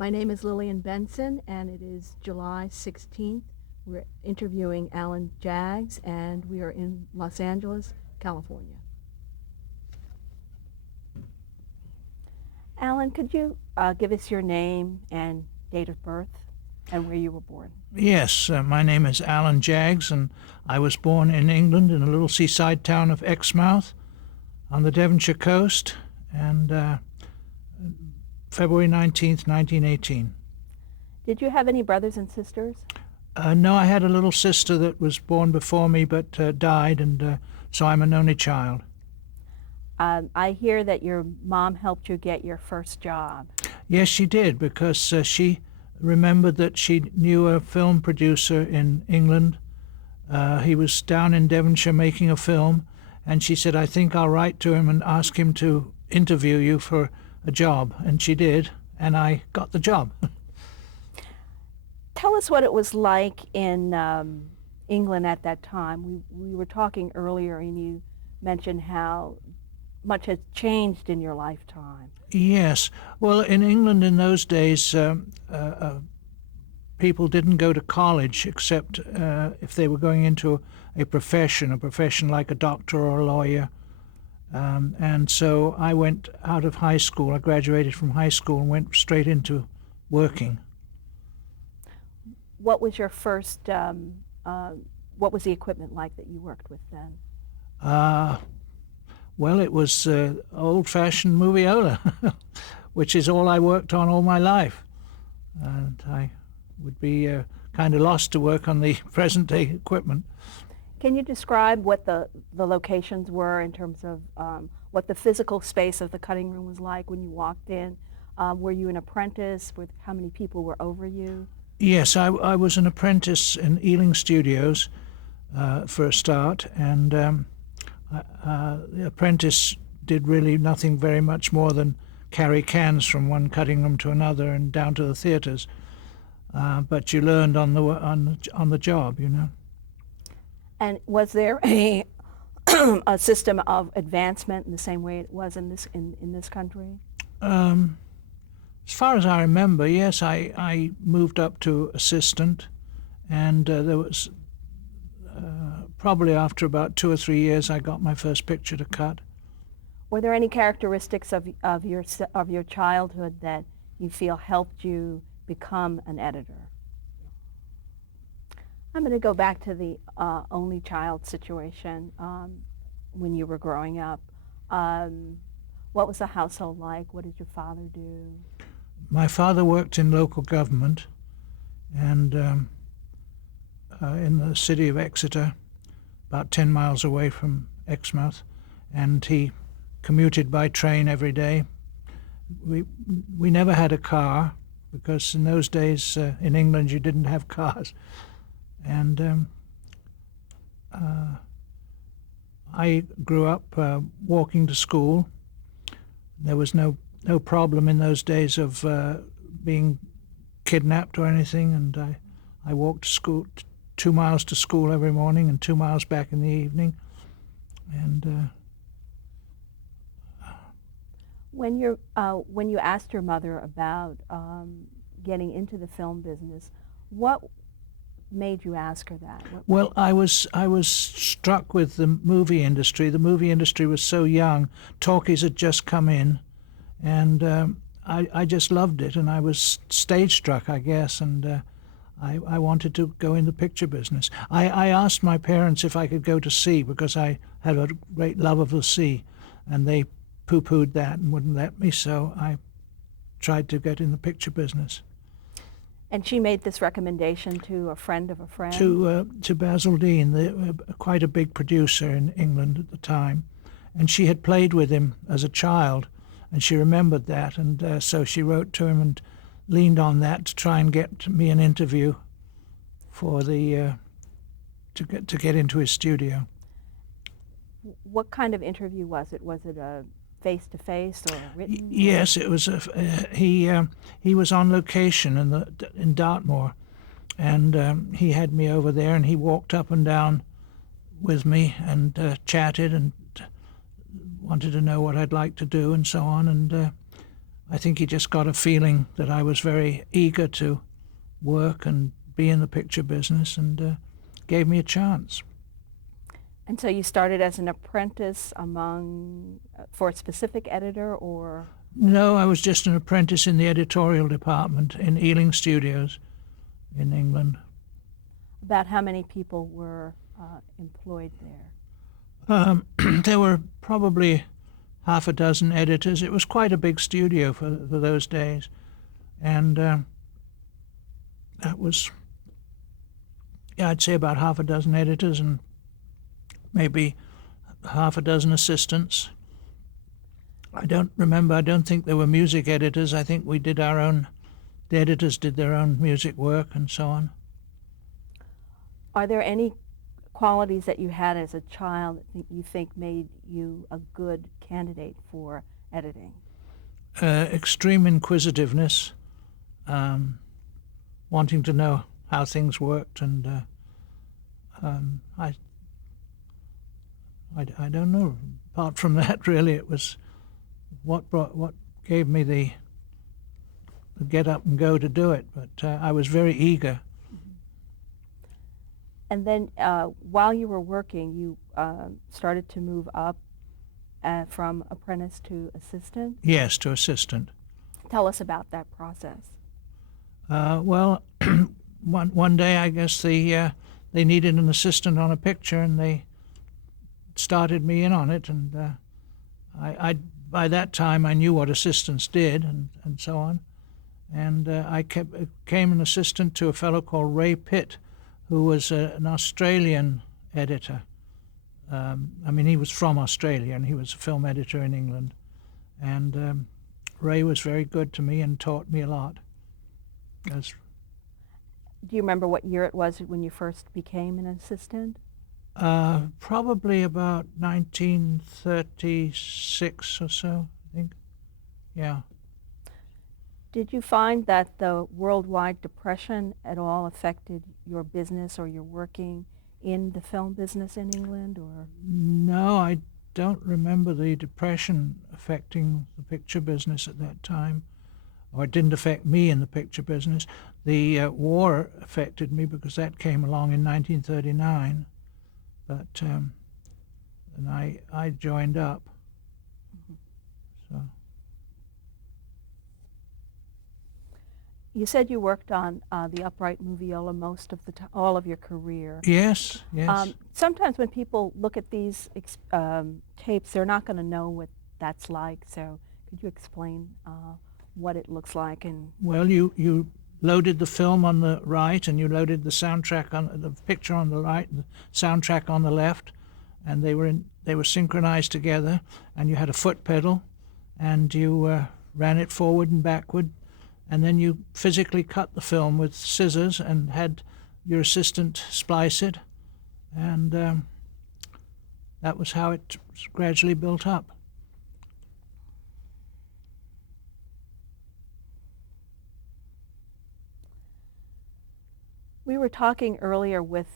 My name is Lillian Benson, and it is July 16th. We're interviewing Alan Jaggs, and we are in Los Angeles, California. Alan, could you give us your name and date of birth and where you were born? Yes, my name is Alan Jaggs, and I was born in England in a little seaside town of Exmouth on the Devonshire coast, and February 19th, 1918. Did you have any brothers and sisters? No, I had a little sister that was born before me but died, and so I'm an only child. I hear that your mom helped you get your first job. Yes, she did, because she remembered that she knew a film producer in England. He was down in Devonshire making a film, and she said, I think I'll write to him and ask him to interview you for a job. And she did, and I got the job. Tell us what it was like in England at that time. We were talking earlier, and you mentioned how much has changed in your lifetime. Yes. Well, in England in those days, people didn't go to college except if they were going into a profession like a doctor or a lawyer. And so I went out of high school. I graduated from high school and went straight into working. What was your first, what was the equipment like that you worked with then? Well, it was old-fashioned moviola, which is all I worked on all my life. And I would be kind of lost to work on the present-day equipment. Can you describe what the locations were in terms of what the physical space of the cutting room was like when you walked in? Were you an apprentice? How many people were over you? Yes, I was an apprentice in Ealing Studios for a start, and the apprentice did really nothing very much more than carry cans from one cutting room to another and down to the theaters. But you learned on the job, you know. And was there a a system of advancement in the same way it was in this country? As far as I remember, yes, I moved up to assistant, and there was probably after about 2 or 3 years I got my first picture to cut. Were there any characteristics of your childhood that you feel helped you become an editor? I'm going to go back to the only child situation when you were growing up. What was the household like? What did your father do? My father worked in local government, and in the city of Exeter, about 10 miles away from Exmouth, and he commuted by train every day. We never had a car, because in those days in England you didn't have cars. And I grew up walking to school. There was no problem in those days of being kidnapped or anything, and I walked to school, 2 miles to school every morning and 2 miles back in the evening. And when you asked your mother about getting into the film business, what made you ask her that? Well, I was struck with the movie industry. The movie industry was so young. Talkies had just come in, and I just loved it, and I was stage struck, I guess, and I wanted to go in the picture business. I asked my parents if I could go to sea, because I had a great love of the sea, and they poo-pooed that and wouldn't let me, so I tried to get in the picture business. And she made this recommendation to a friend of a friend? To Basil Dean, quite a big producer in England at the time, and she had played with him as a child, and she remembered that, and so she wrote to him and leaned on that to try and get me an interview for the to get into his studio. What kind of interview was it? Was it a face-to-face or written? Yes, it was. He was on location in Dartmoor, and he had me over there, and he walked up and down with me and chatted and wanted to know what I'd like to do and so on. And I think he just got a feeling that I was very eager to work and be in the picture business, and gave me a chance. And so you started as an apprentice for a specific editor, or? No, I was just an apprentice in the editorial department in Ealing Studios in England. About how many people were employed there? There were probably half a dozen editors. It was quite a big studio for those days, and that was, yeah, I'd say about half a dozen editors and maybe half a dozen assistants. I don't remember. I don't think there were music editors. I think we did our own. The editors did their own music work and so on. Are there any qualities that you had as a child that you think made you a good candidate for editing? Extreme inquisitiveness, wanting to know how things worked, and I don't know. Apart from that, really, it was what gave me the get up and go to do it. But I was very eager. And then while you were working, you started to move up from apprentice to assistant? Yes, to assistant. Tell us about that process. Well, one day I guess they needed an assistant on a picture, and they started me in on it. And I by that time I knew what assistants did and so on. And I became an assistant to a fellow called Ray Pitt, who was an Australian editor. I mean, he was from Australia, and he was a film editor in England. And Ray was very good to me and taught me a lot. Do you remember what year it was when you first became an assistant? Probably about 1936 or so, I think. Yeah. Did you find that the worldwide depression at all affected your business or your working in the film business in England, or? No, I don't remember the depression affecting the picture business at that time, or it didn't affect me in the picture business. The war affected me because that came along in 1939, but and I joined up. So. You said you worked on the upright moviola most of all of your career. Yes, yes. Sometimes when people look at these tapes, they're not going to know what that's like. So could you explain what it looks like? And well, you loaded the film on the right, and you loaded the soundtrack on the picture on the right, and the soundtrack on the left, and they were synchronized together. And you had a foot pedal, and you ran it forward and backward. And then you physically cut the film with scissors and had your assistant splice it. And that was how it gradually built up. we were talking earlier with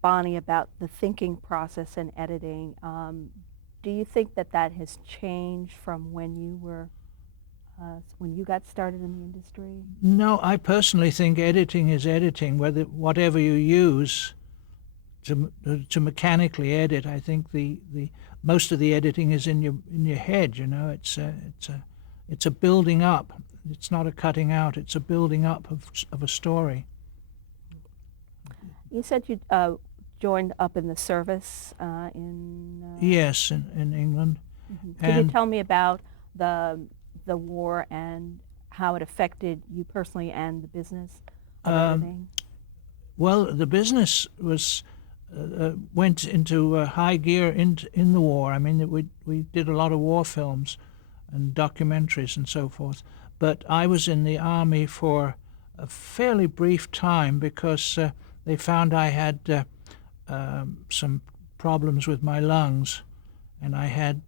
Bonnie about the thinking process in editing. Do you think that that has changed from when you were when you got started in the industry? No, I personally think editing is editing. Whatever you use to mechanically edit, I think the most of the editing is in your head. You know, it's a building up. It's not a cutting out. It's a building up of a story. You said you joined up in the service in. Yes, in England. Mm-hmm. Could you tell me about the war and how it affected you personally and the business of editing? Well, the business was went into high gear in the war. I mean, we did a lot of war films and documentaries and so forth. But I was in the army for a fairly brief time because they found I had some problems with my lungs, and I had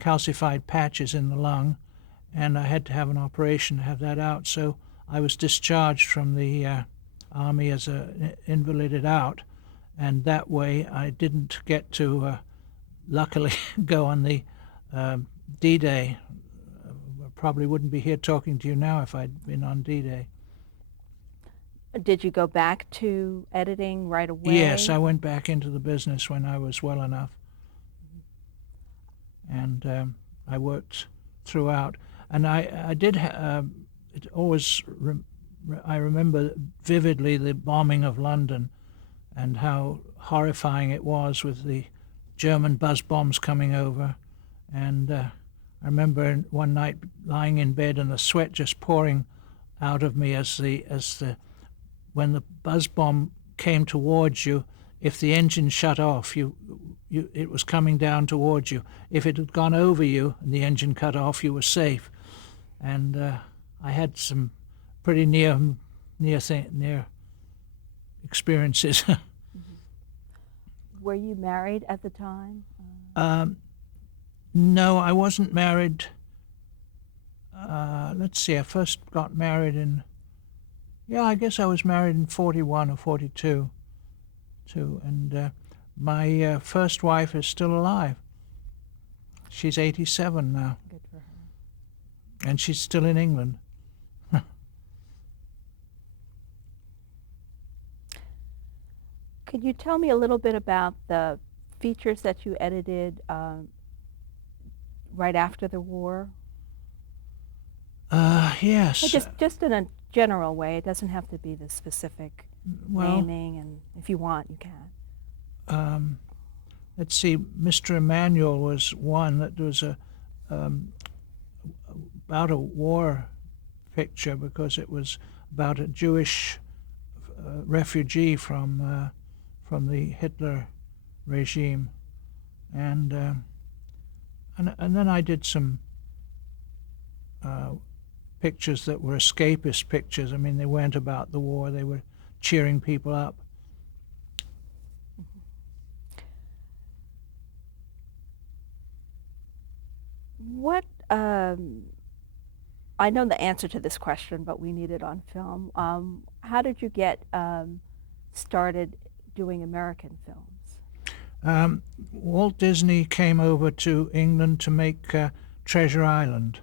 calcified patches in the lung, and I had to have an operation to have that out. So I was discharged from the army as invalided out, and that way I didn't get to luckily go on the D-Day probably wouldn't be here talking to you now if I'd been on D-Day. Did you go back to editing right away? Yes, I went back into the business when I was well enough, and I worked throughout. And I did. It always. I remember vividly the bombing of London, and how horrifying it was with the German buzz bombs coming over. And I remember one night lying in bed and the sweat just pouring out of me as when the buzz bomb came towards you. If the engine shut off, it was coming down towards you. If it had gone over you and the engine cut off, you were safe. And I had some pretty near experiences. Were you married at the time? No, I wasn't married. Let's see, I first got married I guess I was married in 41 or 42, too. And my first wife is still alive. She's 87 now. Good for her. And she's still in England. Could you tell me a little bit about the features that you edited right after the war? Yes. Just in a general way. It doesn't have to be the specific naming, and if you want, you can. Let's see, Mr. Emmanuel was one that was about a war picture, because it was about a Jewish refugee from the Hitler regime, and then I did some pictures that were escapist pictures. I mean, they weren't about the war; they were cheering people up. What, I know the answer to this question, but we need it on film. How did you get started doing American films? Walt Disney came over to England to make Treasure Island,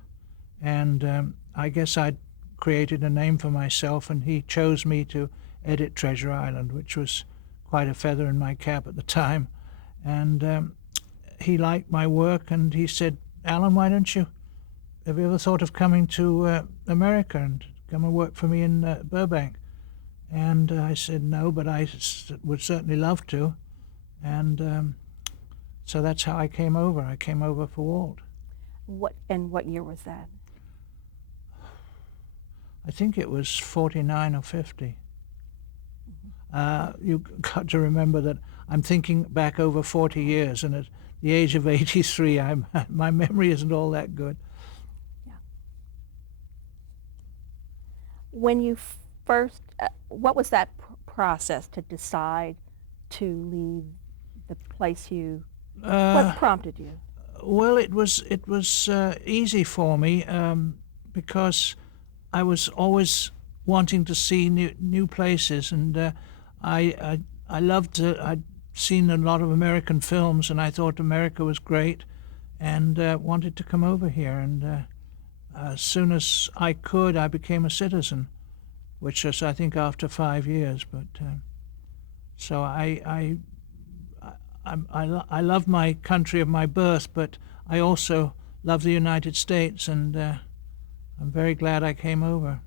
and I guess I'd created a name for myself, and he chose me to edit Treasure Island, which was quite a feather in my cap at the time. And he liked my work, and he said, "Alan, have you ever thought of coming to America and come and work for me in Burbank?" And I said no, but I would certainly love to. And so that's how I came over. I came over for Walt. What year was that? I think it was 49 or 50. You've got to remember that I'm thinking back over 40 years, and at the age of 83, my memory isn't all that good. Yeah. When you first, what was that process to decide to leave the place what prompted you? Well, it was easy for me because I was always wanting to see new places, and I loved I'd seen a lot of American films, and I thought America was great, and wanted to come over here. And as soon as I could, I became a citizen, which was, I think, after 5 years. But so I love my country of my birth, but I also love the United States, and I'm very glad I came over.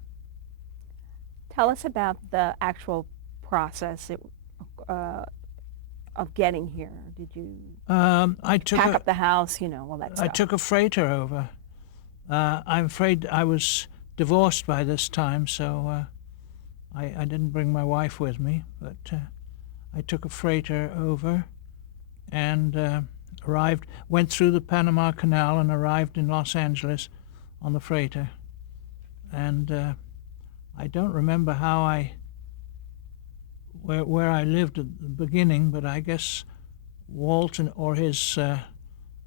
Tell us about the actual process of getting here. Did you pack up the house, all that stuff? I took a freighter over. I'm afraid I was divorced by this time, so I didn't bring my wife with me, but I took a freighter over and went through the Panama Canal and arrived in Los Angeles on the freighter. And I don't remember where I lived at the beginning, but I guess Walt or his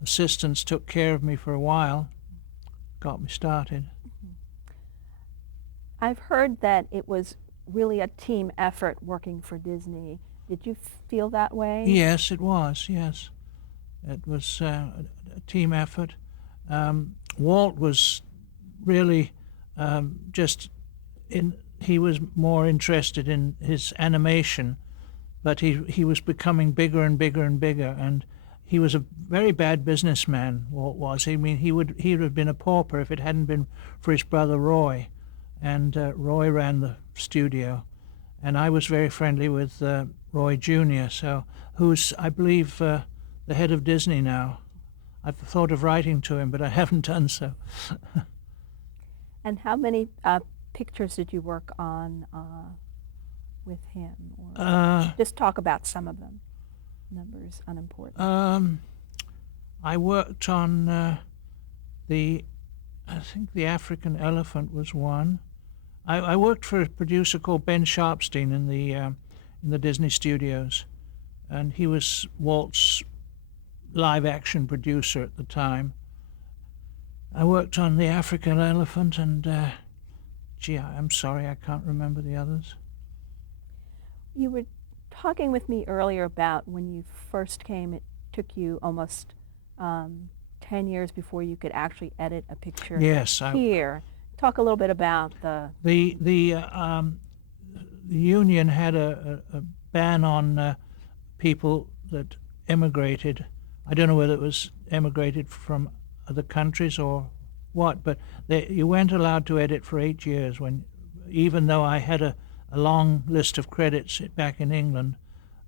assistants took care of me for a while, got me started. I've heard that it was really a team effort working for Disney. Did you feel that way? Yes, it was, yes. It was a team effort. Walt was really just he was more interested in his animation, but he was becoming bigger and bigger and bigger, and he was a very bad businessman. Walt was. I mean, he would have been a pauper if it hadn't been for his brother Roy, and Roy ran the studio, and I was very friendly with Roy Jr. So who's I believe the head of Disney now. I've thought of writing to him, but I haven't done so. And how many pictures did you work on with him? Or just talk about some of them. Numbers unimportant. I worked on I think the African elephant was one. I worked for a producer called Ben Sharpstein in the Disney studios, and he was Walt's live action producer at the time. I worked on the African elephant, and I'm sorry, I can't remember the others. You were talking with me earlier about when you first came, it took you almost 10 years before you could actually edit a picture. Yes. Here. Talk a little bit about the union had a ban on people that emigrated. I don't know whether it was emigrated from other countries or what, but you weren't allowed to edit for 8 years. Even though I had a long list of credits back in England,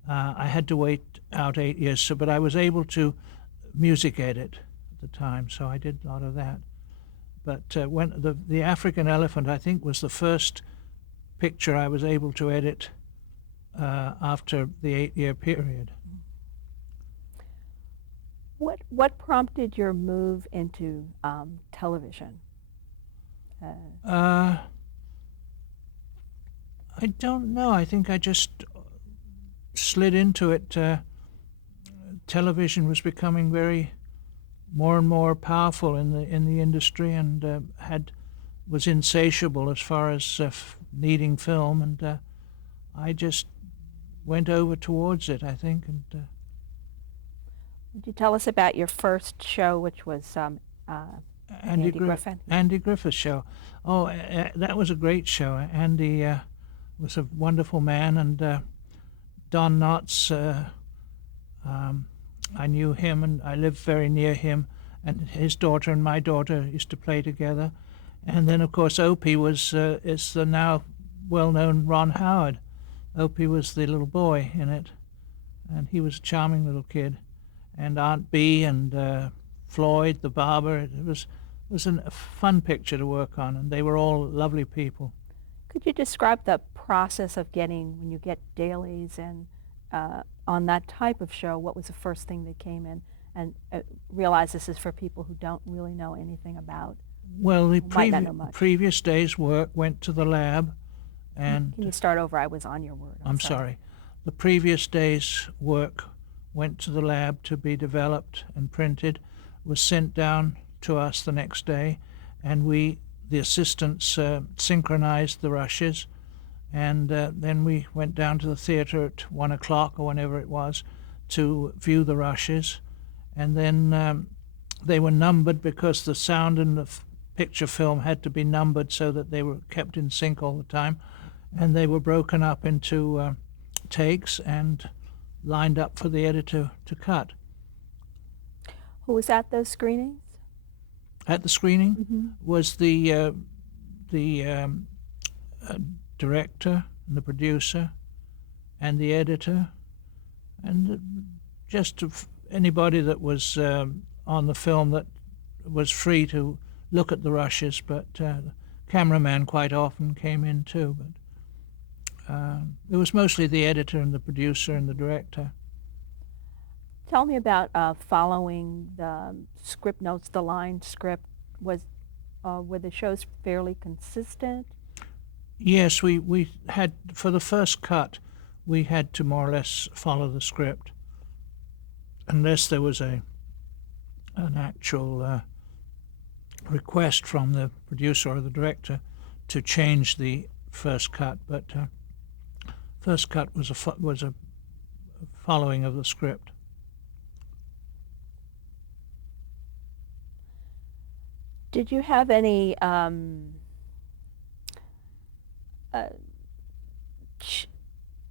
I had to wait out 8 years. But I was able to music edit at the time, so I did a lot of that. But when the African elephant, I think, was the first picture I was able to edit after the 8-year period. What prompted your move into television? I don't know. I think I just slid into it. Television was becoming more and more powerful in the industry, and was insatiable as far as needing film, and I just went over towards it, I think. And would you tell us about your first show, which was Andy Griffith? Andy Griffith show. Oh, that was a great show. Andy was a wonderful man, and Don Knotts, I knew him, and I lived very near him, and his daughter and my daughter used to play together. And then, of course, Opie is the now well-known Ron Howard. Opie was the little boy in it, and he was a charming little kid. And Aunt Bee and Floyd, the barber, it was a fun picture to work on, and they were all lovely people. Could you describe the process of when you get dailies and on that type of show, what was the first thing that came in? And realize this is for people who don't really know anything about. Well, the previous day's work went to the lab, and can you start over? I was on your word. I'm sorry. The previous day's work went to the lab to be developed and printed, was sent down to us the next day, and the assistants synchronized the rushes, and then we went down to the theater at 1 o'clock or whenever it was to view the rushes, and then they were numbered because the sound and the picture film had to be numbered so that they were kept in sync all the time, and they were broken up into takes and lined up for the editor to cut. Who was at those screenings? At the screening was the director and the producer and the editor, and just anybody that was on the film that was free to look at the rushes, but the cameraman quite often came in too. But it was mostly the editor and the producer and the director. Tell me about following the script notes, the line script. Were the shows fairly consistent? Yes, we had, for the first cut, we had to more or less follow the script, unless there was an actual request from the producer or the director to change the first cut. But first cut was a following of the script. Did you have any uh, ch-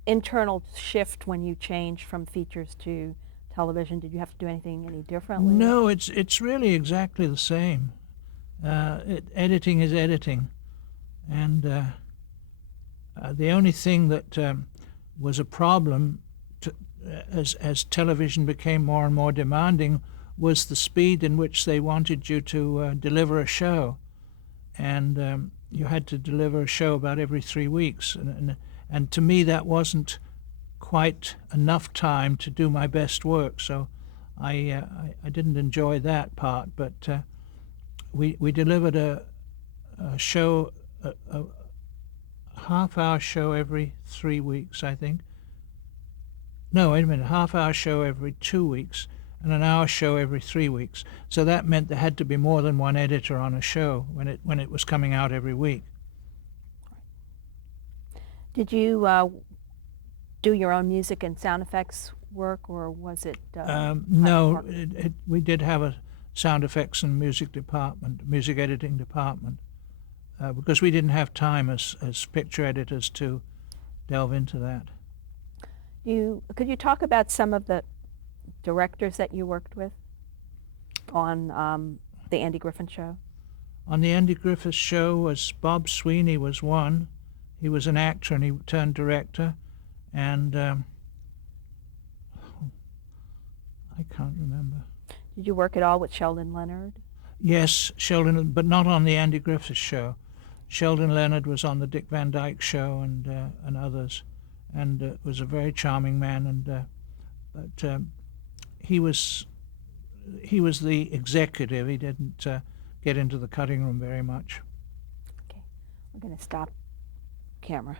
internal shift when you changed from features to television? Did you have to do anything any differently? No, it's really exactly the same. Editing is editing, and the only thing that was a problem to, as television became more and more demanding was the speed in which they wanted you to deliver a show, and you had to deliver a show about every 3 weeks, and to me that wasn't quite enough time to do my best work. So I didn't enjoy that part, but we delivered a show, a half-hour show every 3 weeks, I think. No, wait a minute, half-hour show every 2 weeks, and an hour show every 3 weeks. So that meant there had to be more than one editor on a show when it was coming out every week. Did you do your own music and sound effects work, or was it No, we did have a sound effects and music department, music editing department, because we didn't have time as picture editors to delve into that. Could you talk about some of the directors that you worked with on the Andy Griffin Show? On the Andy Griffith Show was Bob Sweeney was one. He was an actor and he turned director, and I can't remember. Did you work at all with Sheldon Leonard? Yes, Sheldon, but not on the Andy Griffith Show. Sheldon Leonard was on the Dick Van Dyke Show and others, and was a very charming man. And but he was the executive. He didn't get into the cutting room very much. Okay, we're going to stop camera.